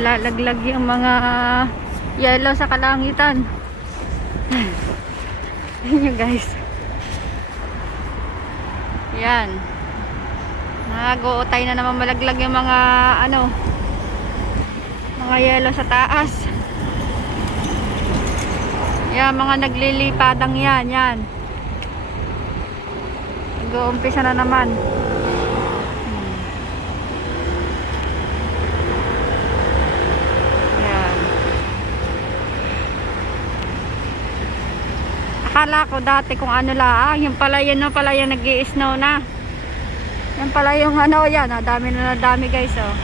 nalalaglag yung mga yellow sa kalangitan. Yan nyo guys. Yan. Nag-uutay na naman malaglag yung mga mga yellow sa taas. Yan, mga naglilipadang yan. Yan. Nag-uumpisa na naman. Yan. Akala ko dati kung ano lang, yung pala yun na pala yung nag-i-snow na. Yan pala yung yan, dami na dami guys, oh.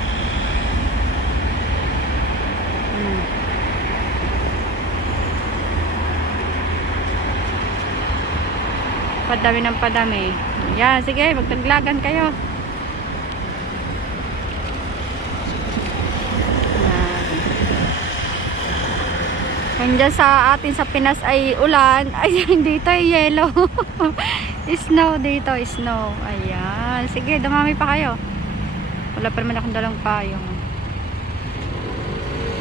Padami ng padami. Yan, sige, magtaglagan kayo. Kung dyan sa atin sa Pinas ay ulan, ay dito ay yellow. Snow dito, snow. Ayan, sige, dumami pa kayo. Wala pa naman akong dalang payong.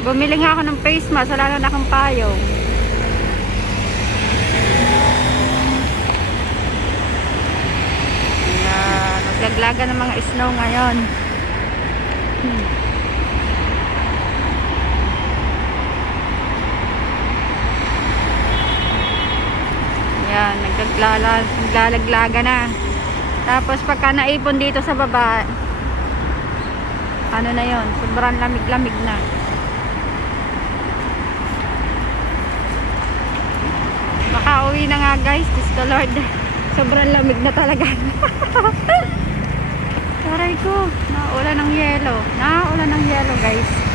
Bumili nga ako ng face mask, wala na akong payong. Ayan, maglaglaga ng mga snow ngayon. Yan, naglalaglaga na. Tapos pagka naipon dito sa baba, ano na yon, sobrang lamig-lamig na. Makauwi na nga guys, Diyos ko Lord. Sobrang lamig na talaga. Aray ko, naulan ng yelo. Naulan ng yelo guys.